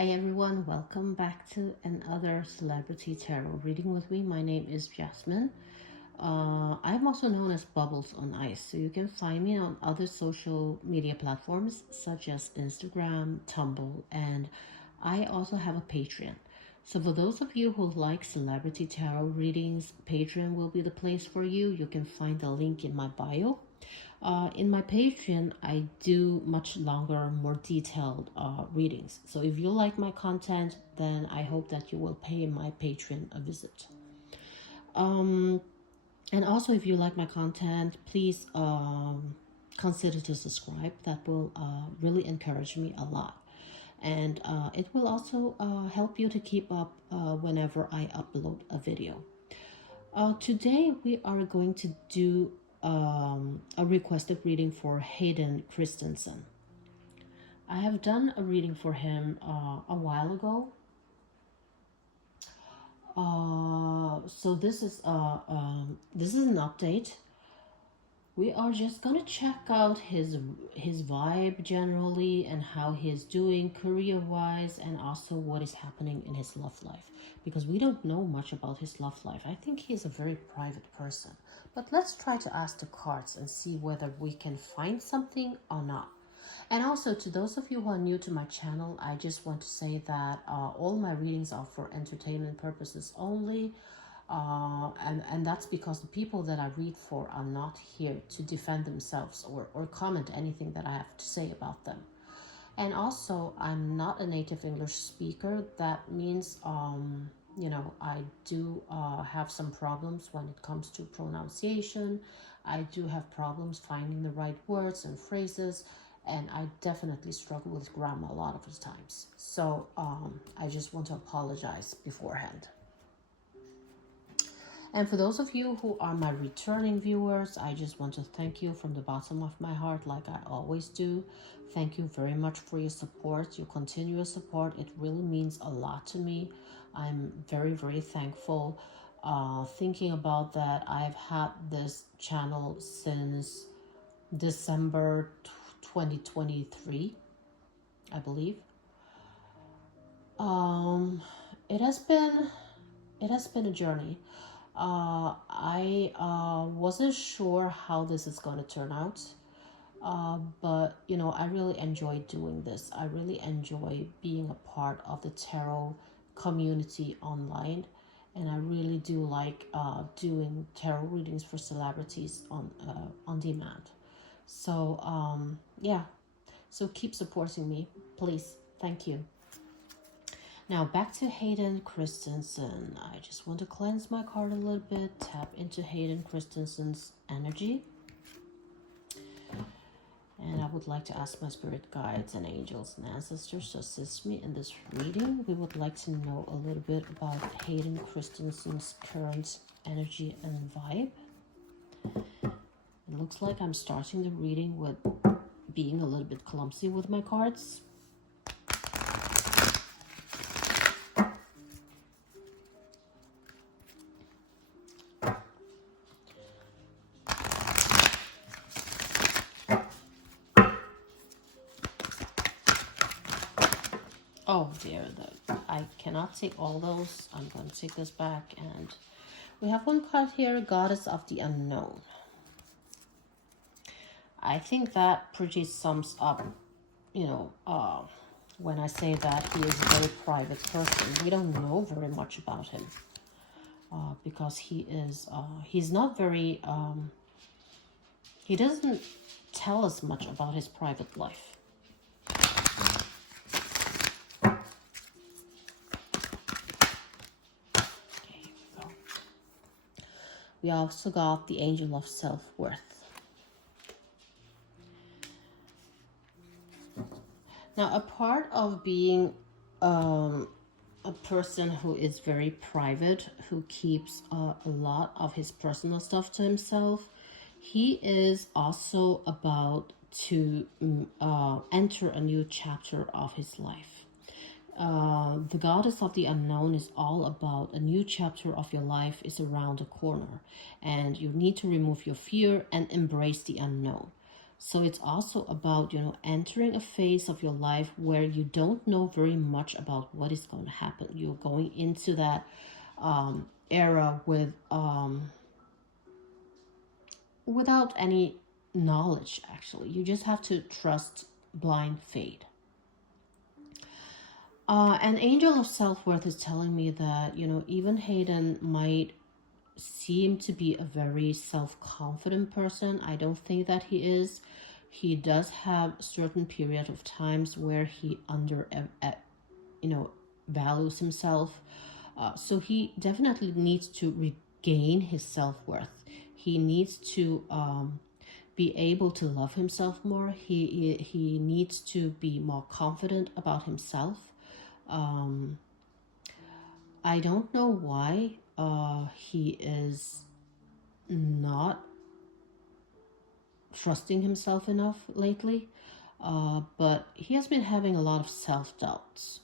Hi everyone, welcome back to another celebrity tarot reading with me. My name is Jasmine. I'm also known as Bubbles on Ice, so you can find me on other social media platforms such as Instagram, Tumblr, and I also have a Patreon. So for those of you who like celebrity tarot readings, Patreon will be the place for you. You can find the link in my bio. In my Patreon, I do much longer, more detailed readings. So if you like my content, then I hope that you will pay my Patreon a visit. And also, if you like my content, please consider to subscribe. That will really encourage me a lot. And it will also help you to keep up whenever I upload a video. Today, we are going to do a requested reading for Hayden Christensen. I have done a reading for him a while ago. So this is an update. We are just gonna check out his vibe generally and how he's doing career-wise, and also what is happening in his love life, because we don't know much about his love life. I think he's a very private person, but let's try to ask the cards and see whether we can find something or not. And also, to those of you who are new to my channel, I just want to say that all my readings are for entertainment purposes only. And that's because the people that I read for are not here to defend themselves or comment anything that I have to say about them. And also, I'm not a native English speaker. That means, I do have some problems when it comes to pronunciation. I do have problems finding the right words and phrases, and I definitely struggle with grammar a lot of the times. So I just want to apologize beforehand. And for those of you who are my returning viewers, I just want to thank you from the bottom of my heart, like I always do. Thank you very much for your support, your continuous support. It really means a lot to me. I'm very, very thankful. Thinking about that, I've had this channel since December 2023, I believe. It has been a journey. I wasn't sure how this is going to turn out, but I really enjoy doing this. I really enjoy being a part of the tarot community online, and I really do like doing tarot readings for celebrities on demand. So yeah, so keep supporting me, please. Thank you. Now back to Hayden Christensen. I just want to cleanse my card a little bit, tap into Hayden Christensen's energy. And I would like to ask my spirit guides and angels and ancestors to assist me in this reading. We would like to know a little bit about Hayden Christensen's current energy and vibe. It looks like I'm starting the reading with being a little bit clumsy with my cards. Oh dear, I cannot take all those. I'm going to take this back. And we have one card here, Goddess of the Unknown. I think that pretty sums up, when I say that he is a very private person. We don't know very much about him because he's not very, he doesn't tell us much about his private life. We also got the Angel of Self-Worth. Now, a part of being a person who is very private, who keeps a lot of his personal stuff to himself, he is also about to enter a new chapter of his life. The Goddess of the Unknown is all about a new chapter of your life is around the corner, and you need to remove your fear and embrace the unknown. So it's also about, entering a phase of your life where you don't know very much about what is going to happen. You're going into that era without any knowledge, actually. You just have to trust blind faith. An angel of self-worth is telling me that, even Hayden might seem to be a very self-confident person. I don't think that he is. He does have certain period of times where he values himself. So he definitely needs to regain his self-worth. He needs to be able to love himself more. He needs to be more confident about himself. I don't know why he is not trusting himself enough lately, but he has been having a lot of self-doubts.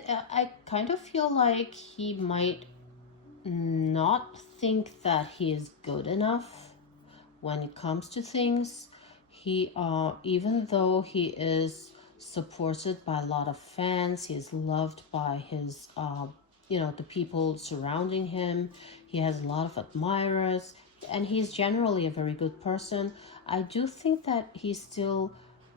I kind of feel like he might not think that he is good enough when it comes to things. He, even though he is supported by a lot of fans, he is loved by his, the people surrounding him. He has a lot of admirers, and he's generally a very good person. I do think that he still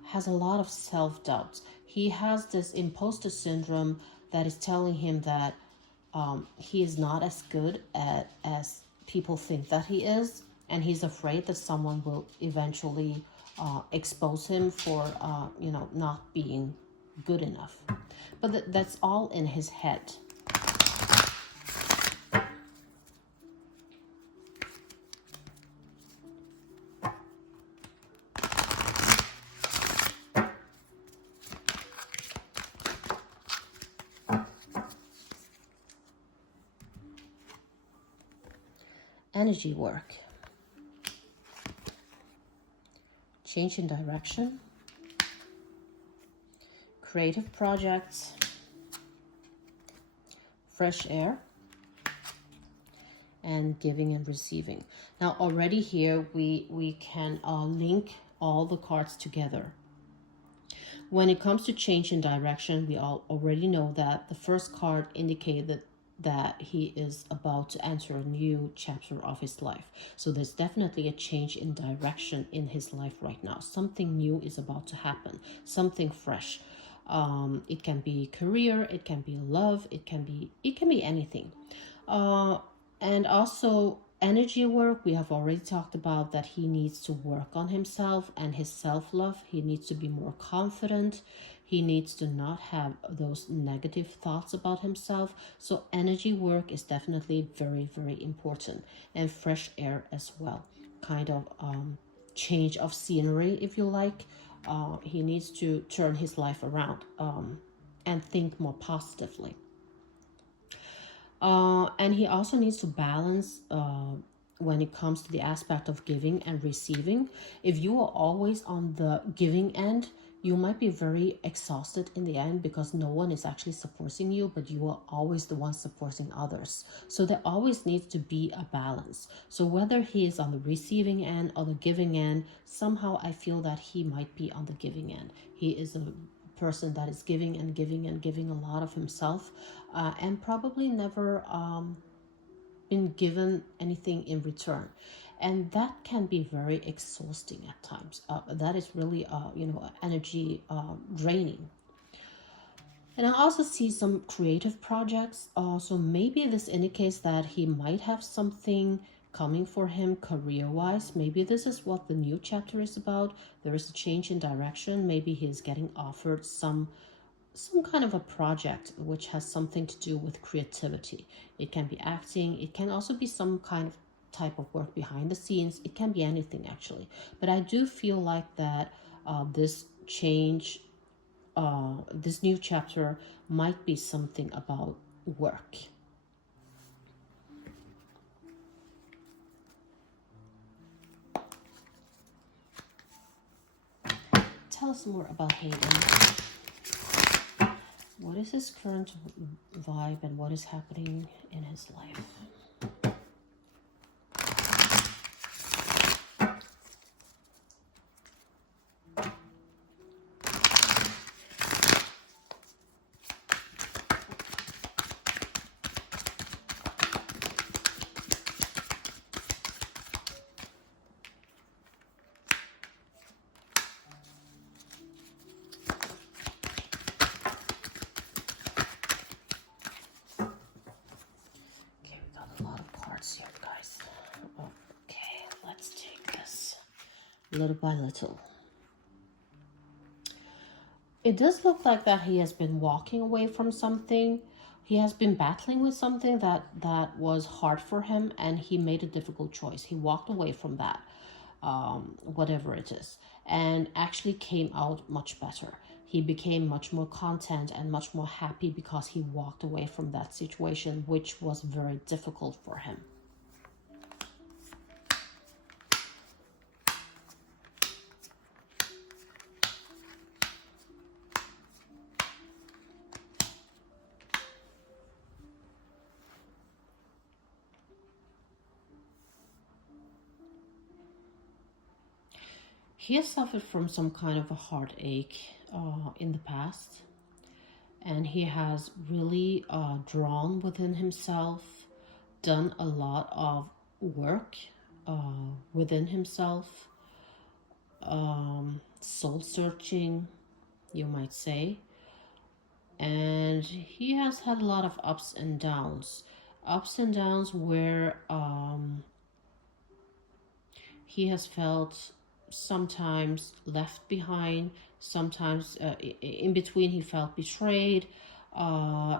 has a lot of self-doubt. He has this imposter syndrome that is telling him that he is not as good as people think that he is, and he's afraid that someone will eventually expose him for not being good enough. But that's all in his head. Energy work. Change in direction. Creative projects. Fresh air. And giving and receiving. Now already here we can link all the cards together. When it comes to change in direction, we all already know that the first card indicated that he is about to enter a new chapter of his life. So there's definitely a change in direction in his life right now. Something new is about to happen, something fresh. It can be career, it can be love, it can be anything. And also energy work, we have already talked about that he needs to work on himself and his self-love. He needs to be more confident. He needs to not have those negative thoughts about himself. So energy work is definitely very, very important. And fresh air as well. Kind of change of scenery, if you like. He needs to turn his life around and think more positively. And he also needs to balance when it comes to the aspect of giving and receiving. If you are always on the giving end, you might be very exhausted in the end because no one is actually supporting you, but you are always the one supporting others. So there always needs to be a balance. So whether he is on the receiving end or the giving end, somehow I feel that he might be on the giving end. He is a person that is giving and giving and giving a lot of himself, and probably never been given anything in return, and that can be very exhausting at times. That is really energy draining. And I also see some creative projects. So maybe this indicates that he might have something coming for him career-wise. Maybe this is what the new chapter is about. There is a change in direction. Maybe he's getting offered some kind of a project which has something to do with creativity. It can be acting. It can also be some kind of type of work behind the scenes. It can be anything, actually. But I do feel like that this change, this new chapter might be something about work. Tell us more about Hayden. What is his current vibe and what is happening in his life? Okay, we got a lot of cards here, guys. Okay, let's take this little by little. It does look like that he has been walking away from something. He has been battling with something that was hard for him, and he made a difficult choice. He walked away from that, whatever it is, and actually came out much better. He became much more content and much more happy because he walked away from that situation, which was very difficult for him. He has suffered from some kind of a heartache in the past, and he has really drawn within himself, done a lot of work within himself, soul searching, you might say. And he has had a lot of ups and downs. Ups and downs where he has felt sometimes left behind, sometimes in between he felt betrayed,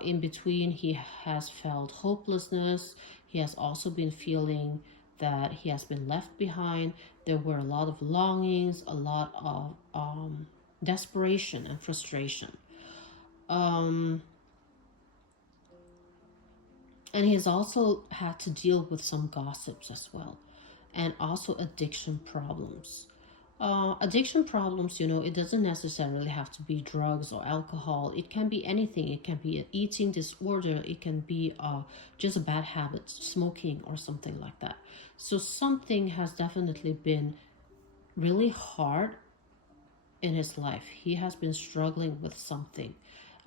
in between he has felt hopelessness. He has also been feeling that he has been left behind. There were a lot of longings, a lot of desperation and frustration. And he has also had to deal with some gossips as well, and also addiction problems. Addiction problems, it doesn't necessarily have to be drugs or alcohol. It can be anything. It can be an eating disorder. It can be just a bad habit, smoking or something like that. So something has definitely been really hard in his life. He has been struggling with something.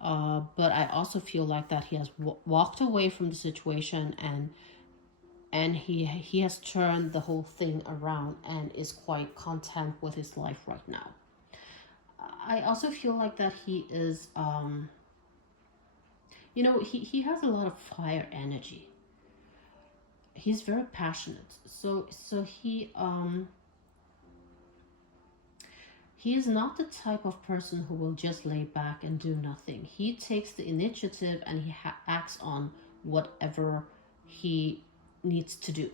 But I also feel like that he has walked away from the situation, and he has turned the whole thing around and is quite content with his life right now. I also feel like that he is he has a lot of fire energy. He's very passionate. So he is not the type of person who will just lay back and do nothing. He takes the initiative and he acts on whatever he needs to do.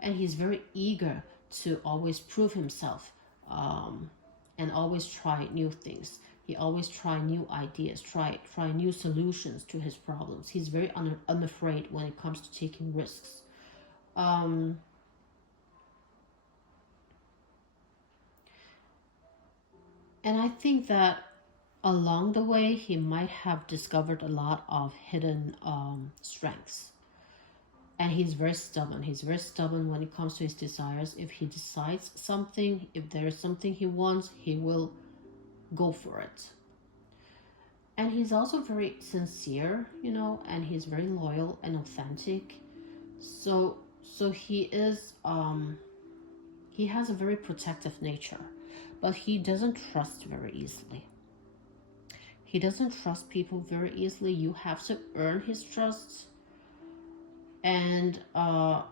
And he's very eager to always prove himself, and always try new things. He always try new ideas, try new solutions to his problems. He's very unafraid when it comes to taking risks. Um, and I think that along the way, he might have discovered a lot of hidden strengths. And he's very stubborn. He's very stubborn when it comes to his desires. If he decides something, if there is something he wants, he will go for it. And he's also very sincere, and he's very loyal and authentic. So he has a very protective nature, but he doesn't trust very easily. He doesn't trust people very easily. You have to earn his trust. And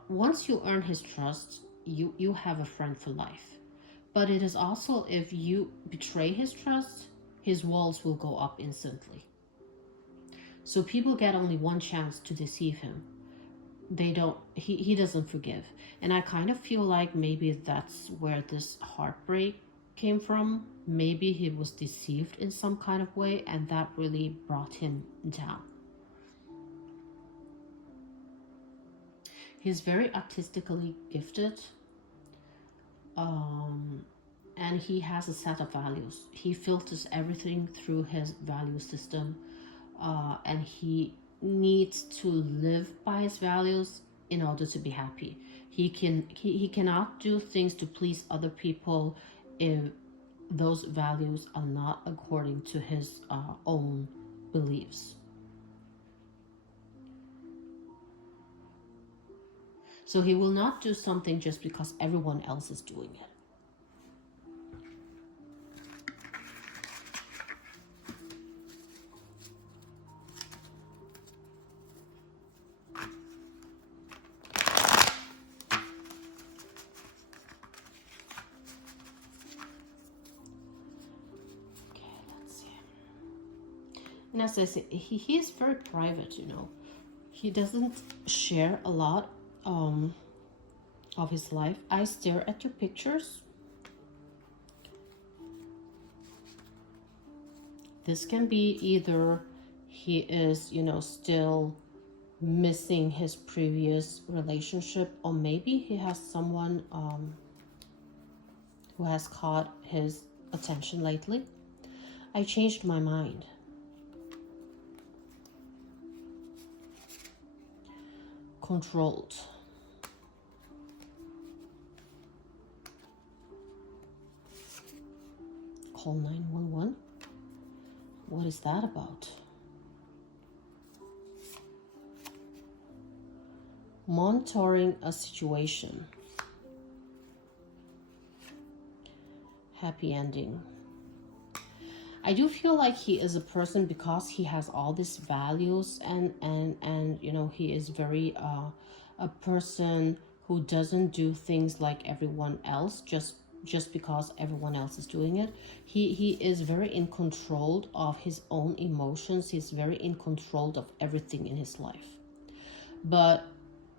once you earn his trust, you have a friend for life. But it is also, if you betray his trust, his walls will go up instantly. So people get only one chance to deceive him. He doesn't forgive. And I kind of feel like maybe that's where this heartbreak came from. Maybe he was deceived in some kind of way, and that really brought him down. He's very artistically gifted, and he has a set of values. He filters everything through his value system. and he needs to live by his values in order to be happy. He cannot do things to please other people if those values are not according to his own beliefs. So he will not do something just because everyone else is doing it. And as I say, he is very private, you know. He doesn't share a lot of his life. I stare at your pictures. This can be either he is, you know, still missing his previous relationship, or maybe he has someone who has caught his attention lately. I changed my mind. Controlled. Call 911. What is that about? Monitoring a situation. Happy ending. I do feel like he is a person, because he has all these values, and you know, he is very a person who doesn't do things like everyone else just because everyone else is doing it. He is very in control of his own emotions. He's very in control of everything in his life.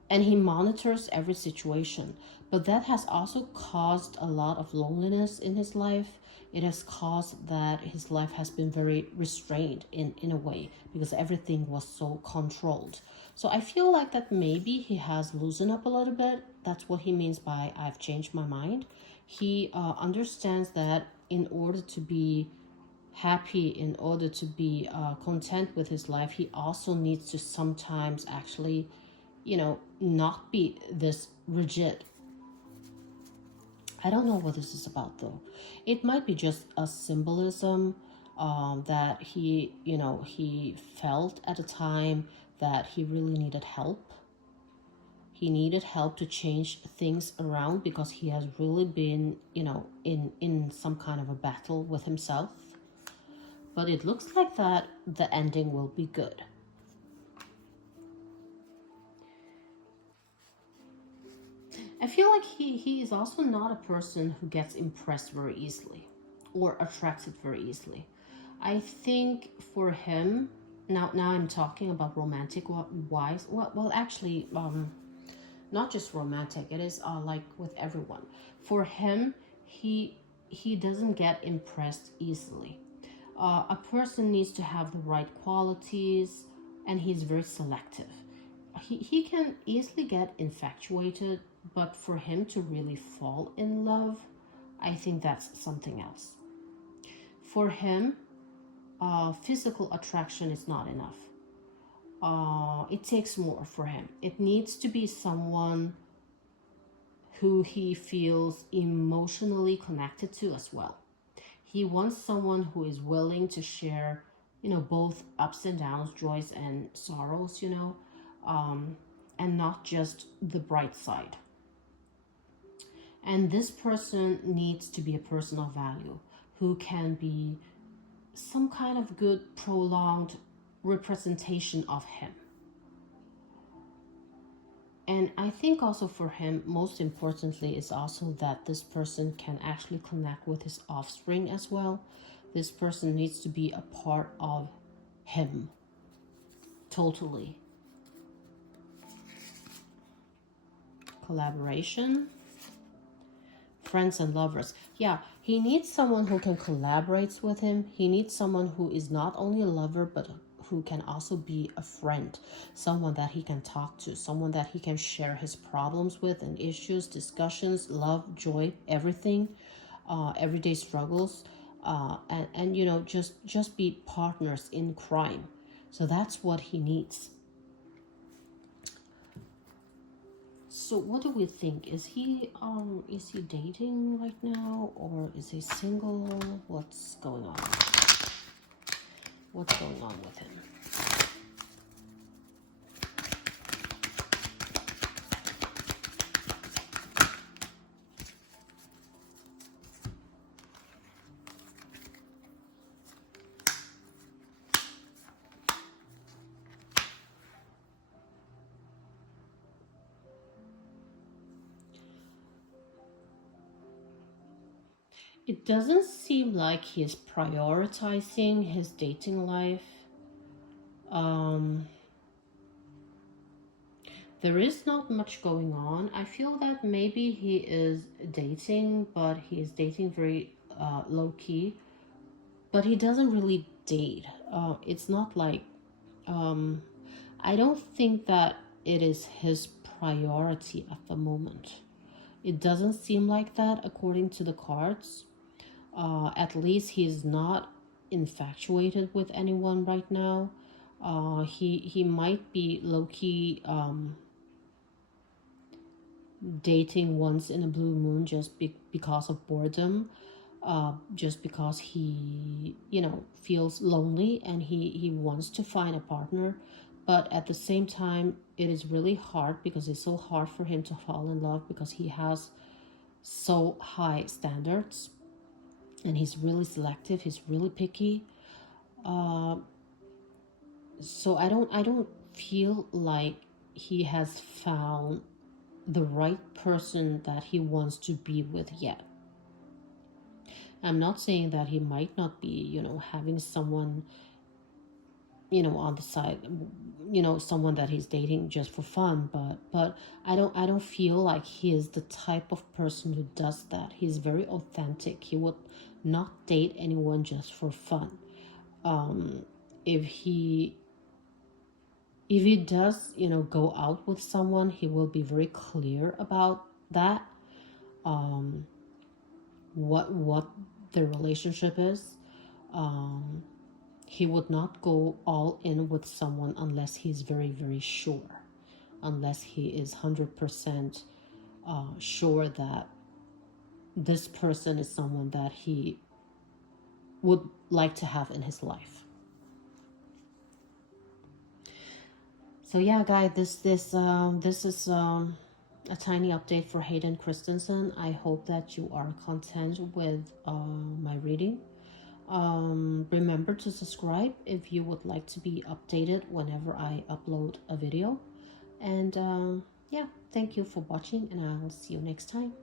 And he monitors every situation. But that has also caused a lot of loneliness in his life. It has caused that his life has been very restrained in a way, because everything was so controlled. So I feel like that maybe he has loosened up a little bit. That's what he means by I've changed my mind. He understands that in order to be happy, in order to be content with his life, he also needs to sometimes actually, you know, not be this rigid. I don't know what this is about, though. It might be just a symbolism that he, you know, he felt at a time that he really needed help. He needed help to change things around, because he has really been, you know, in some kind of a battle with himself. But it looks like that the ending will be good. I feel like he is also not a person who gets impressed very easily or attracted very easily. I think for him, now I'm talking about romantic wise. Well, actually, not just romantic. It is like with everyone. For him, he doesn't get impressed easily. A person needs to have the right qualities, and he's very selective. He can easily get infatuated, but for him to really fall in love, I think that's something else. For him, physical attraction is not enough. It takes more for him. It needs to be someone who he feels emotionally connected to as well. He wants someone who is willing to share, you know, both ups and downs, joys and sorrows, you know, and not just the bright side. And this person needs to be a person of value, who can be some kind of good, prolonged representation of him. And I think also for him, most importantly, is also that this person can actually connect with his offspring as well. This person needs to be a part of him totally. Collaboration. Friends and lovers. Yeah, he needs someone who can collaborate with him. He needs someone who is not only a lover, but who can also be a friend, someone that he can talk to, someone that he can share his problems with and issues, discussions, love, joy, everything, everyday struggles, and you know, just be partners in crime. So that's what he needs. So what do we think? Is he dating right now, or is he single? What's going on? What's going on with him? It doesn't seem like he's prioritizing his dating life. Um, there is not much going on. I feel that maybe he is dating, but he is dating very low key. But he doesn't really date. It's not like I don't think that it is his priority at the moment. It doesn't seem like that according to the cards. At least he's not infatuated with anyone right now. He might be low key dating once in a blue moon just because of boredom, just because he feels lonely and he wants to find a partner. But at the same time, it is really hard because it's so hard for him to fall in love because he has so high standards and he's really selective, he's really picky. So I don't feel like he has found the right person that he wants to be with yet. I'm not saying that he might not be, having someone, on the side, someone that he's dating just for fun, but I don't feel like he is the type of person who does that. He's very authentic. He would not date anyone just for fun. If he does, go out with someone, he will be very clear about that. What the relationship is. He would not go all in with someone unless he's very, very sure, unless he is 100% sure that this person is someone that he would like to have in his life. So yeah, guys, this is a tiny update for Hayden Christensen. I hope that you are content with my reading. Remember to subscribe if you would like to be updated whenever I upload a video. And yeah, thank you for watching, and I'll see you next time.